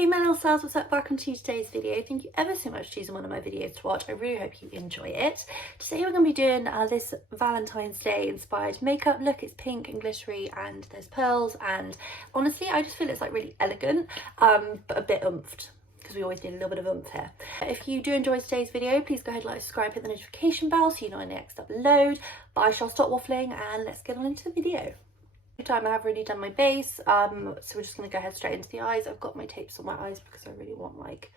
Hey my little stars, what's up? Welcome to today's video. Thank you ever so much for choosing one of my videos to watch. I really hope you enjoy it. Today we're going to be doing this Valentine's Day inspired makeup look. It's pink and glittery and there's pearls, and honestly I just feel it's like really elegant but a bit oomphed, because we always need a little bit of oomph here. If you do enjoy today's video, please go ahead, like, subscribe, hit the notification bell so you know when the next upload. But I shall stop waffling and let's get on into the video. Time I have already done my base, so we're just going to go ahead straight into the eyes. I've got my tapes on my eyes because I really want like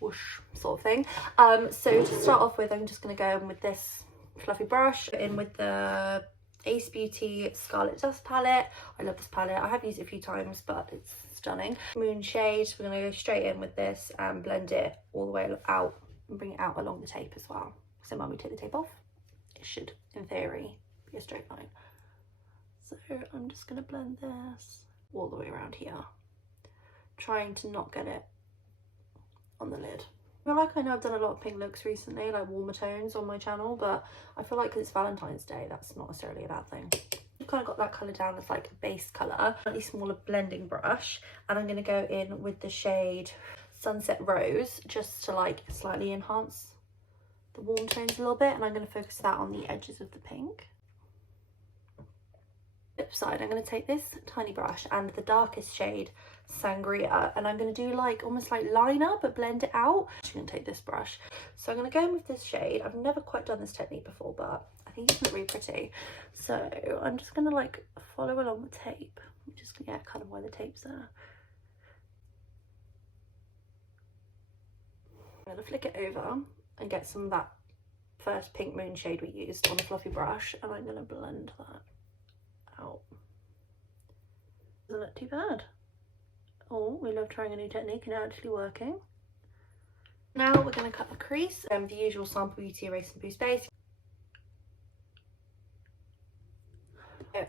whoosh sort of thing. So to start off with, I'm just going to go in with this fluffy brush, in with the Ace Beauty Scarlet Dust palette. I love this palette, I have used it a few times but it's stunning. Moon shade, we're going to go straight in with this and blend it all the way out and bring it out along the tape as well. So when we take the tape off, it should in theory be a straight line. So I'm just going to blend this all the way around here, trying to not get it on the lid. I feel like I know I've done a lot of pink looks recently, like warmer tones on my channel, but I feel like because it's Valentine's Day, that's not necessarily a bad thing. I've kind of got that colour down as like a base colour, slightly smaller blending brush, and I'm going to go in with the shade Sunset Rose just to like slightly enhance the warm tones a little bit, and I'm going to focus that on the edges of the pink. Lip side, I'm going to take this tiny brush and the darkest shade Sangria, and I'm going to do like almost like liner but blend it out. I'm going to take this brush, so I'm going to go in with this shade. I've never quite done this technique before, but I think it's really pretty, so I'm just going to like follow along the tape. I'm just going to get kind of where the tape's there. I'm going to flick it over and get some of that first pink moon shade we used on the fluffy brush, and I'm going to blend that out. Doesn't look too bad. Oh, we love trying a new technique and actually working. Now we're going to cut the crease, the usual Sample Beauty Erase and Boost base.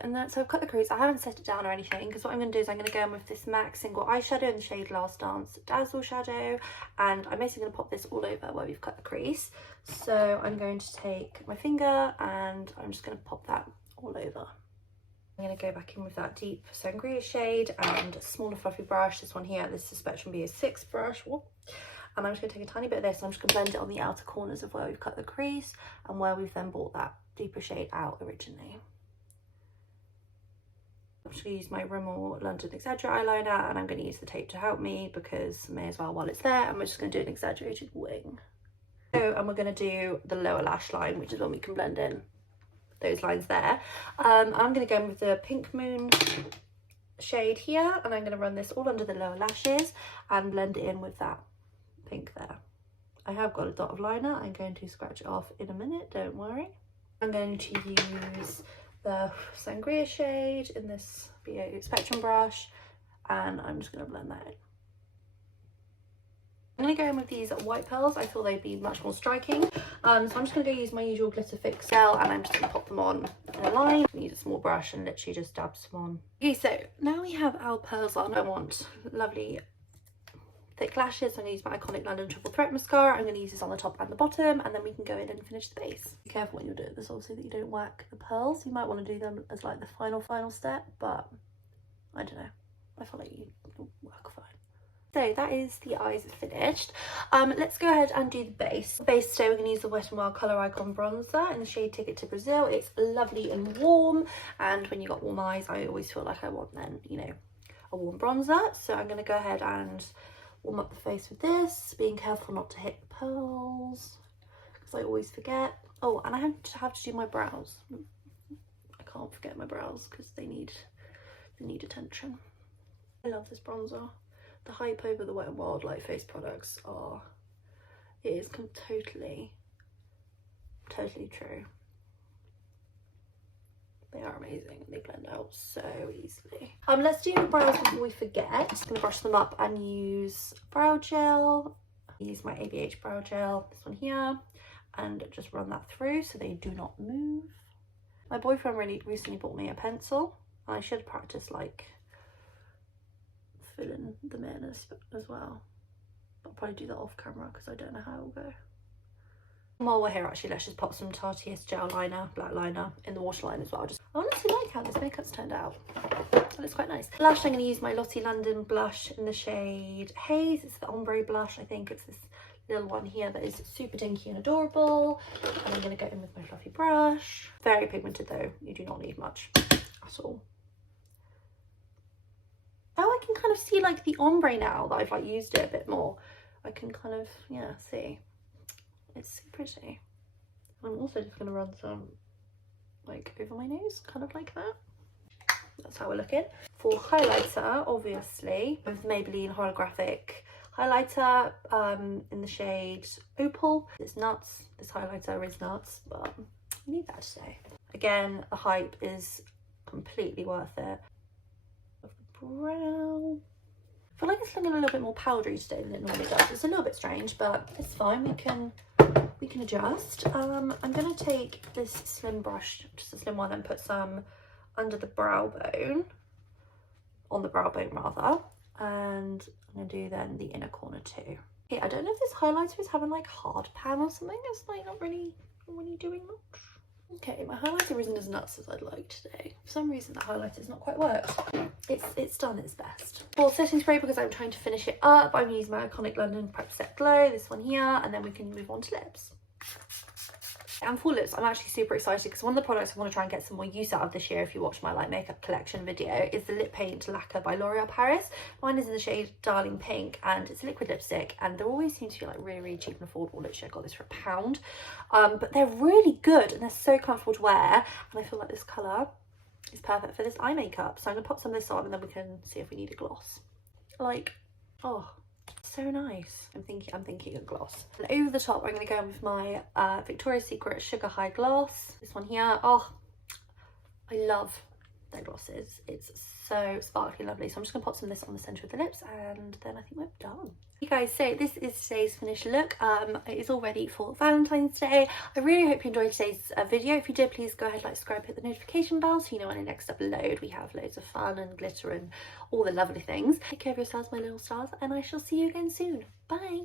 And then, so I've cut the crease. I haven't set it down or anything, because what I'm going to do is I'm going to go in with this MAC single eyeshadow in the shade Last Dance Dazzleshadow, and I'm basically going to pop this all over where we've cut the crease. So I'm going to take my finger and I'm just going to pop that all over. I'm going to go back in with that deep Sangria shade and a smaller fluffy brush. This one here, this is the Spectrum BA6 brush. Whoop. And I'm just going to take a tiny bit of this and I'm just going to blend it on the outer corners of where we've cut the crease and where we've then brought that deeper shade out originally. I'm just going to use my Rimmel London Exaggerate eyeliner, and I'm going to use the tape to help me because I may as well while it's there, and we're just going to do an exaggerated wing. So, and we're going to do the lower lash line, which is when we can blend in those lines there. I'm going to go in with the Pink Moon shade here, and I'm going to run this all under the lower lashes and blend it in with that pink there. I have got a dot of liner. I'm going to scratch it off in a minute, don't worry. I'm going to use the Sangria shade in this BA Spectrum brush, and I'm just going to blend that in. I'm going to go in with these white pearls. I thought they'd be much more striking, so I'm just going to go use my usual Glitter Fix Gel, and I'm just going to pop them on in a line. I use a small brush and literally just dab some on. Okay, so now we have our pearls on. I want lovely thick lashes, so I'm going to use my iconic London Triple Threat Mascara. I'm going to use this on the top and the bottom, and then we can go in and finish the base. Be careful when you're doing this, obviously, that you don't whack the pearls. You might want to do them as like the final step, but I don't know. I feel like you work fine. So that is the eyes finished. Let's go ahead and do the base. The base today, we're going to use the Wet n Wild Colour Icon Bronzer in the shade Ticket to Brazil. It's lovely and warm, and when you've got warm eyes, I always feel like I want then, you know, a warm bronzer. So I'm going to go ahead and warm up the face with this, being careful not to hit the pearls, because I always forget. Oh, and I have to do my brows. I can't forget my brows because they need attention. I love this bronzer. The hype over the Wet n Wild like face products is totally true. They are amazing and they blend out so easily. Let's do the brows before we forget. Just gonna brush them up and use brow gel. Use my ABH Brow Gel, this one here, and just run that through so they do not move. My boyfriend recently bought me a pencil. I should practice like filling them in as well, but I'll probably do that off camera because I don't know how it will go. While we're here, actually, let's just pop some Tarteist gel liner, black liner in the waterline as well. I honestly like how this makeup's turned out. It looks quite nice. Blush, I'm going to use my Lottie London blush in the shade Haze. It's the Ombré blush, I think. It's this little one here that is super dinky and adorable. And I'm going to go in with my fluffy brush. Very pigmented though. You do not need much at all. Oh, I can kind of see like the ombre now that I've like used it a bit more. I can kind of, yeah, see. It's so pretty. I'm also just going to run some like over my nose, kind of like that. That's how we're looking. For highlighter, obviously, with the Maybelline Holographic highlighter in the shade Opal. It's nuts. This highlighter is nuts, but you need that today. Again, the hype is completely worth it. Brow. I feel like it's looking a little bit more powdery today than it normally does. It's a little bit strange, but it's fine. We can adjust. I'm gonna take this slim brush, just a slim one, and put some under the brow bone, on the brow bone rather, and I'm gonna do then the inner corner too. Okay, I don't know if this highlighter is having like hard pan or something. It's like not really doing much. Okay, my highlighter isn't as nuts as I'd like today. For some reason that highlighter's not quite worked. It's done its best. For setting spray, because I'm trying to finish it up, I'm using my iconic London Prep Set Glow, this one here, and then we can move on to lips. And for lips, I'm actually super excited because one of the products I want to try and get some more use out of this year, if you watch my like makeup collection video, is the Lip Paint Lacquer by L'Oreal Paris. Mine is in the shade Darling Pink, and it's a liquid lipstick, and there always seems to be like really cheap and affordable. Literally, I got this for £1. But they're really good and they're so comfortable to wear, and I feel like this colour is perfect for this eye makeup. So I'm gonna pop some of this on and then we can see if we need a gloss. Like, oh, so nice. I'm thinking a gloss. And over the top, I'm going to go in with my Victoria's Secret Sugar High Gloss. This one here. Oh, I love their glosses. It's so sparkly lovely. So I'm just going to pop some of this on the centre of the lips, and then I think we're done. You guys, so this is today's finished look. It is all ready for Valentine's Day. I really hope you enjoyed today's video. If you did, please go ahead, like, subscribe, hit the notification bell so you know when I next upload. We have loads of fun and glitter and all the lovely things. Take care of yourselves, my little stars, and I shall see you again soon. Bye.